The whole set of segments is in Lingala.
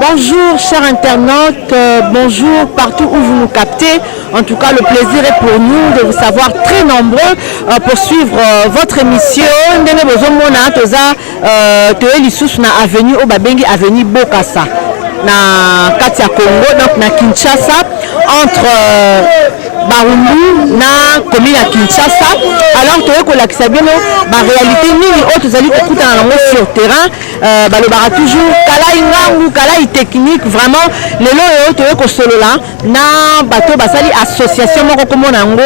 Bonjour chers internautes, bonjour partout où vous nous captez. En tout cas, le plaisir est pour nous de vous savoir très nombreux pour suivre votre émission. Ndenge bozomona toza toyelisusu na avenue au Babengi avenue Bokassa na Katia Congo, donc na Kinshasa entre Barumbu na commune à Kinshasa. Alors toye kolakisa bino ba réalité nini o tozali kokutana nango sur terrain, balobaka toujours kala ingangu kala technique vraiment lelo oyo toye kosolola na bato basali association moko komona yango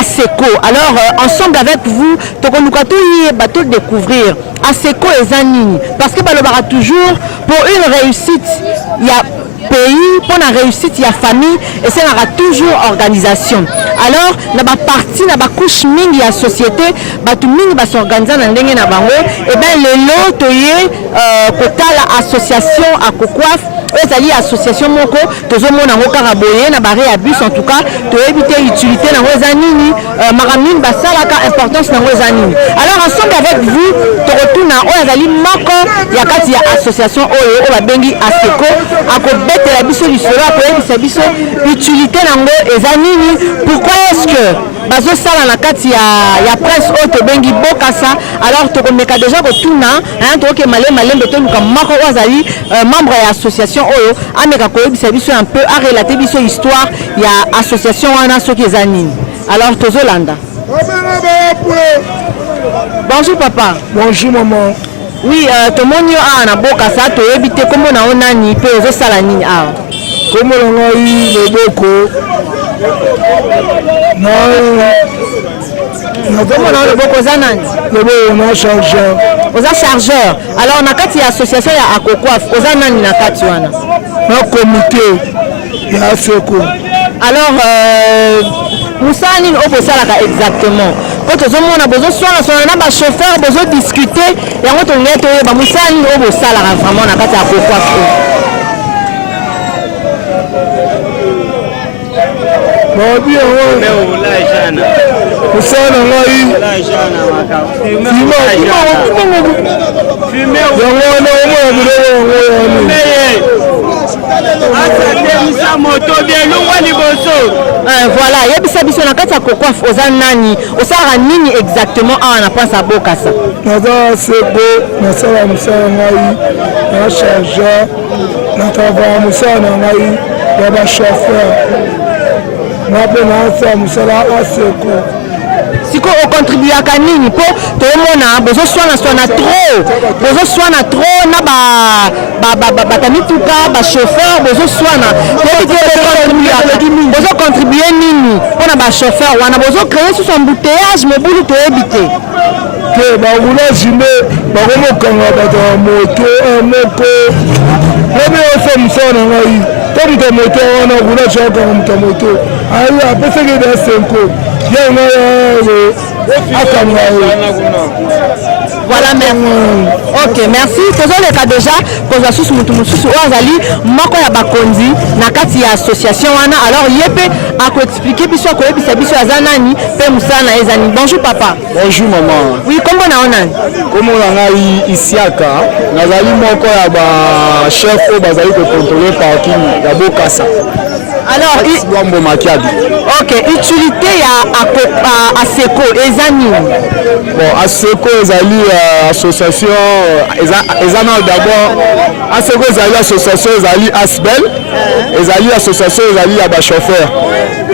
ASECO. Alors ensemble avec vous tokoluka toyi bato découvrir ASECO eza nini, parce que balobaka toujours pour une réussite il y a pays, pour la réussite, il y a famille et c'est toujours organisation. Alors, na ba partie, na ba couche mingi ya société, ba tout mingi ba s'organiser na ndenge na bango, et ben le lot toye kota la association à Kokwaf, ezali association moko, tozo mona ngoka raboye na bare ya bus en tout cas, to éviter utilité na ngoza nini, maramine ba salaka importance na ngoza nini. Alors ensemble avec vous, to retourna o ezali moko ya kati ya association oyo o ba bengi ASECO, akobete la biso du solo akoyebisa biso utilité nango eza nini. Pourquoi est-ce que bazo sala na kati ya presse oyo tobengi Bokassa? Alors tokomeka déjà kotuna toke malembe toluka moko oyo azali membre ya association oyo ameka koyebisa biso un peu a relater biso histoire ya association wana soki eza nini. Alors tozolanda. Bonjour papa. Bonjour maman. Oui, tomoni yo na Bokassa toyebi te kombo na onani pe ozosala nini awa? Kombo na ngai Loboko. Kombo na Loboko oza nani? Loboko na chargeur. Oza chargeur. Alors na kati ya association ya Akokwaf oza nani na kati wana? Na comité ya ASECO. Alors musala nini oyo bosalaka exactement? Po tozomona bozoswana na bachauffeur bozodiscute yango tongei toyeba musala nini oyo bosalaka vraiment na kati ya Akokwaf oyo? Babi yango musala na ngai yango wana omona biloko yango voilà, yebisa biso na kati ya Kokwaf oza nani, osalaka nini exactement awa na place ya Bokassa? naza ASECO, nasala mosala ngai na chargeur, natravaya mosala na ngai ya bachauffeur, na mpe naasala mosala ASECO. Siko okontribuaka nini po tomona bozoswana trop na batamituka bachauffeur bozoswana bozokontribue nini mpona bachauffeur wana bozocreye susu embouteillage mobulu toyebi te ke baroulage nde bakomokanga bato ya moto moko obi osa mosala na ngai to moto ya moto wana roulage akanga moto ya moto apesaki ede ya 5 voilà, merci. Ok, merci. Tozoleka déjà kozwa susu mutu mususu oyo azali moko ya bakonzi na kati ya association wana. Alors yepe akoexpliquer biso akoyebisa biso aza nani pe musala na ezani. Bonjour papa. Bonjour maman. Oui, kombo na onani? Kombo na ngai Isiaka, nazali moko ya ba chef oyo bazali kocontrôler parking ya Bokassa. Alors, ok, utilité à ASECO, ezani. Bon, ASECO ezali association, ezana d'abord, ASECO ezali association, ezali ASBEL, ezali association, ezali à bas chauffeur,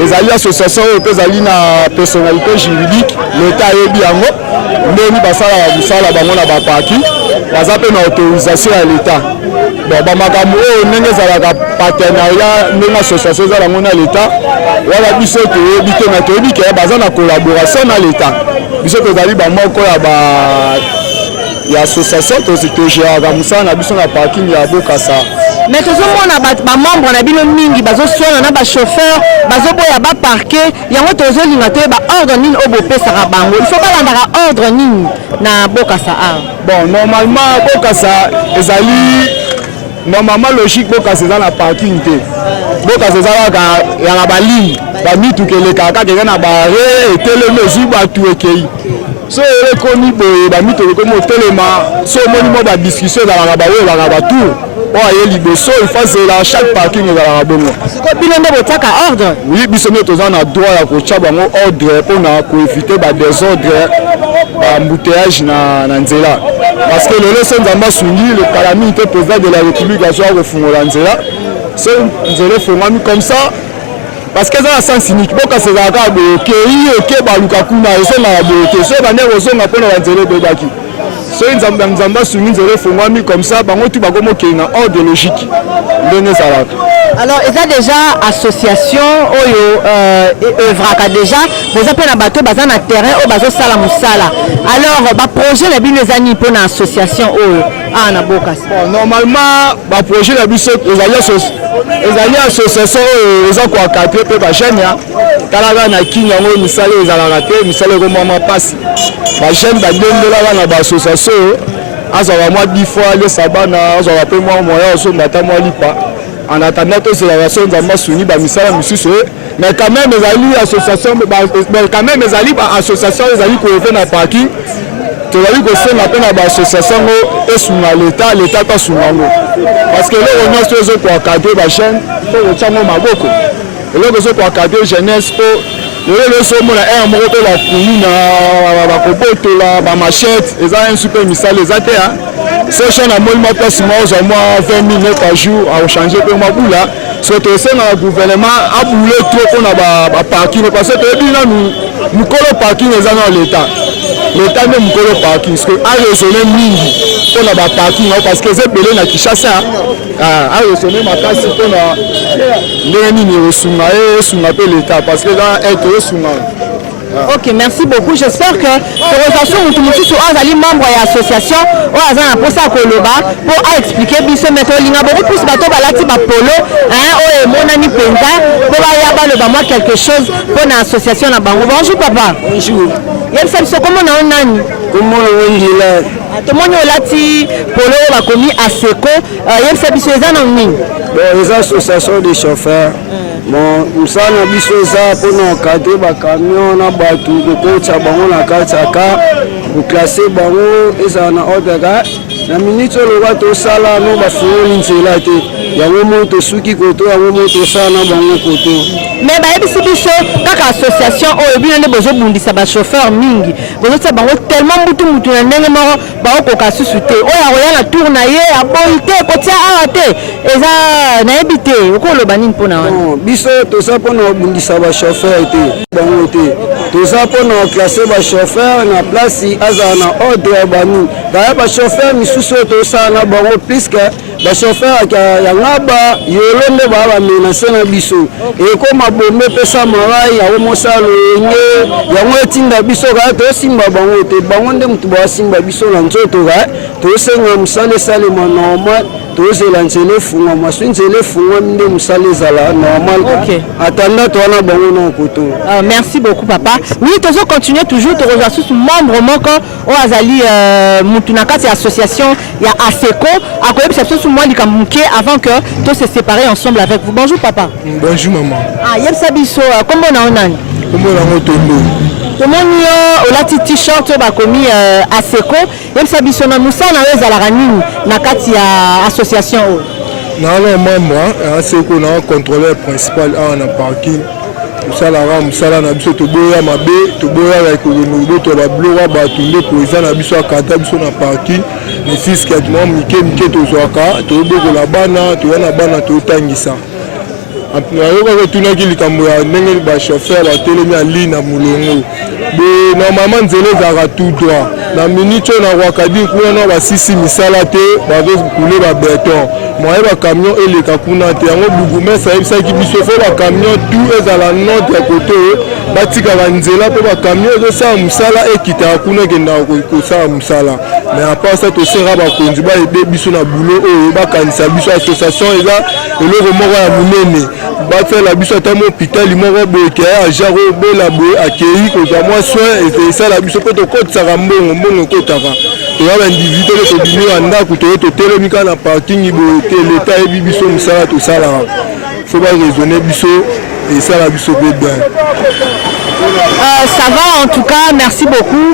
ezali association, ezali na personnalité juridique, l'État est bien haut, mais basala basala bango na bapaki, bazape na autorisation à l'État. Bon, bamakambo oyo ndenge ezalaka partenariat ndenge association ezala na l'État wala biso toyebi te na toyebi ke baza na collaboration na l'État biso tozali bamoko ya association togéraka mosala na biso na parking ya Bokassa. Mais tozomona bamembre na bino mingi bazoswana na bachauffeur bazoboya baparke yango tozolinga toyeba ordre nini oyo bopesaka bango, il faut balandaka ordre nini na Bokassa? Bon, normalement Bokassa ezali normalement logique Bokassa eza na parking te. Bokassa ezalaka ya na baligne bamituka elekaka kaka na bare etelemi ezwi bato ekei so ekomi boye bamito ekomi otelema so omoni mwa badiscussion ezalaka baoyo baka batour oyo aye liboso ifazela chaque parking ezalaka bongo bino nde botiaka ordre oui biso nde toza na droit ya kotia bango ordre mpona koevite badésordre bambouteillage na nzela parce que lelo so nzambe asungi le kalami te président de la république azoya kofungola nzela so nzela efungwami comme ça parce que ça sens unique boka sezalaka boye okei oke baluka kuna esongaka boye te so bande kozonga mpona banzela ebebaki so nzambe asungi nzela efungwami comme ça bango tu bakomi okei na ordre logique ndenge ezalaka. Alors eza déjà association oyo œuvraka déjà boza mpe na bato baza na terrain oyo bazosala mosala alors baprojet na bino eza nini mpona association oyo na boka normalement baprojet na biso ezali association oyo eza koakadre mpe bajeune talaka na kini yango misala ezalaka te misala ekomama mpasi bajeune badendelaka na baassociation oyo azwaka mwa 10 fois alesa bana azwaka mpe mwa moya osomba ata mwa lipa en attendant tozelaka so nzambe asungi bamisala misusu mais quand même ezali association quand même ezali baassociation ezali koeve na parking tozali kosenga mpe na baassociation ngo esunga leta tasunga ngo parce que eloko nyonso ezo koakadre bajeune mpo kotia ngo maboko eloko ezo koakadre jeunesse mpo lelo esomona ere moko mpe bakunu na bakobotola bamachete eza insu mpe misala eza te so chaine amoni mwa place mwa ozwa mwa 20 000 par jour achange mpe mwa bula so tosengaka gouvernement abule trop mpona baparking parce que toyebi nanu mokolo parking eza na leta nde mokolo parking parce que aresone mingi mpona baparking parce que eza ebele na Kinshasa aresone makasi mpona ndenge nini esunga mpe leta parce que eza ete esunga. Ok, merci beaucoup. J'espère que Torosation Mutumutsu azali membre de l'association ou azana posa koloba pour expliquer biso méthode linga beaucoup plus bato balati ba polo o monani penza pour ba le ba moi quelque chose pour l'association na bango. Bonjour papa. Bonjour. Yebisa biso comment na nani? Comment on dit là? Tout le monde olati polo ba komi aseko. Yebisa biso ezana nini? Bon, les associations de chauffeurs. Bon, musana biso za pona encadrer ba camion na batu kokotsa bango na kataka ko classer bango eza na ordre na minute lo to sala no ba fungoli nzela te yango moto suki koto yango moto sala na bango koto mais ba yebisi biso kaka association oyo bino nde bozo bundisa ba chauffeur mingi bozo tsa bango tellement mutu na ndenge moko ba okoka susu te oyo akoya na tour na ye aboyi te kotia awa te eza na yebi te okoloba nini mpona wana biso toza mpona kobundisa bachauffeur te bango te toza mpona koklase bachauffeur na place azala na ordre ya bani kaya bachauffeur misusu oyo tosala na bango puiske bachauffeur ya ngaba yolo nde baa bamenase na biso ekoma bombe pesa marai yango mosala loyenge yango etinda biso kaya tosimba bango te bango nde motu basimba biso na nzoto kaya tosenga mosala esalema normal tozela nzela efungwama so nzela efungwami nde mosala ezala normal atanda towana bango na koto. Merci beaucoup papa. Oui, tozo continuer toujours toza susu membre moko oyo azali mutu na kati ya association ya ASECO akoyebisa biso mwa likambo moke avant que to se séparer ensemble avec vous. Bonjour papa. Bonjour maman. Yebisa biso kombo na onani? Kombo na Tondo. Tomoni yo olati t-shirt bakomi ASECO yebisa biso na musala oyo ezalaka nini na kati ya association oyo? Nalo membre ASECO na contrôleur principal na parking musala na biso toboya mabe toboya ya ekolonobe to babloka bato nde président na biso akata biso na parking ne fiske atimo mike tozwaka toyobokola bana toya na bana totangisa nayoka kotunaki likambo ya ndenge bachauffeur batelemi ali na molongo be normalement nzela ezalaka tout droit na minute oyo nakwaka di kuna na basisi misala te bazokule babeton moye bacamion eleka kuna te yango bourgmestre ayebisaki biso fo bacamion tout ezala note ya kote oyo batikaka nzela mpe bacamion ezosala mosala ekitaka kuna ekendaka kosala mosala mais apart ça tosera bakonzi baede biso na bulo oyo bakanisa biso association eza eloko moko ya monene basala biso ata mo hôpital moko boye keya agent oyo bela boye akei kozwa mwa soin esala biso mpe tokotisaka mbongo ekotaka toya baindividu oyo tobimi ya ndako toye totelemi kaka na parking boye te leta yebi biso mosala tosalaka fo baraisonne biso esala biso mpe bien. Ça va en tout cas, merci beaucoup.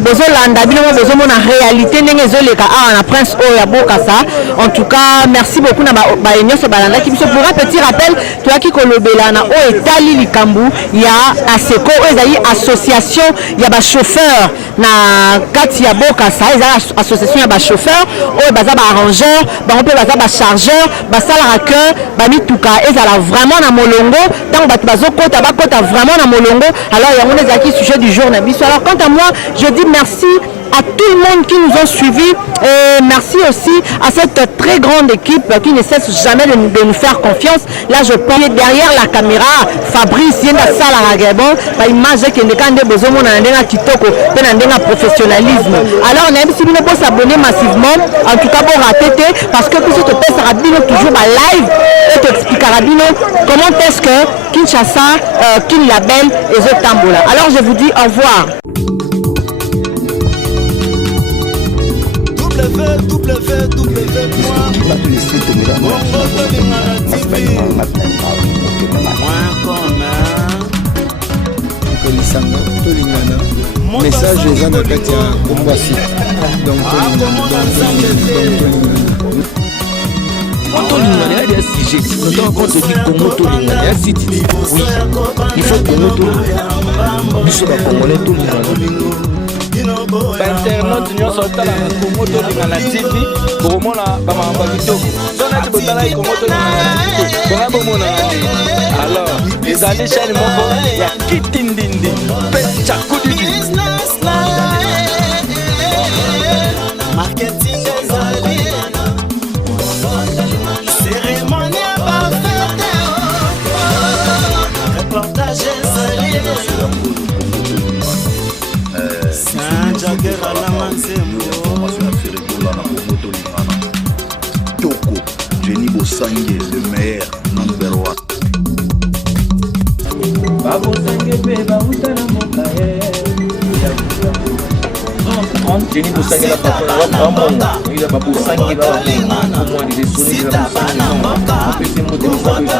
Bozolanda bino bozomona réalité ndenge ezoleka na prince oya bokasa. En tout cas, merci beaucoup na ba nyonso balanda ki biso. Pour un petit rappel, toaki kolobela na o etali likambu ya ASECO ezali association ya ba chauffeur na kati ya bokasa, ezali association ya ba chauffeur o baza ba arrangeur, ba on peut baza ba chargeur, ba salara que ba mituka ezala vraiment na molongo, tant ba bazokota bakota vraiment na molongo. Alors il y a mon ezaki sujet du jour na biso. Alors quant à moi, je dis merci à tout le monde qui nous ont suivis et merci aussi à cette très grande équipe qui ne cesse jamais de nous faire confiance. Là je pense derrière la caméra Fabrice Yenda Sala Gabon, par image qui ne quand des besoins on a kitoko, on a un professionnalisme. Alors on a si vous pouvez s'abonner massivement, en tout cas pour rater parce que pour ce test Rabino toujours ma live et t'explique Rabino comment est-ce que Kinshasa Kin Label et Zotambola. Alors je vous dis au revoir. Message eza na kati ya Kombasi. Donc il y a des sujets. Quand on compte dit comment tout le monde, il y a des sites. Oui, il faut que nous tous, nous sommes congolais tout le monde. Internet nous sommes là Congo to lingana TV pour moi là ba mamba kitoko donc na tibotala Congo to lingana TV pour na alors les années chaîne moko ya kitindindi pecha kudidi marketing ezali cérémonie parfaite reportage ezali Toko, Jenny Bosangue, le meilleur, number one. Jenny Bosangue la papa, il a pas Bosangue là, pour moi il est sonné, il a pas Bosangue,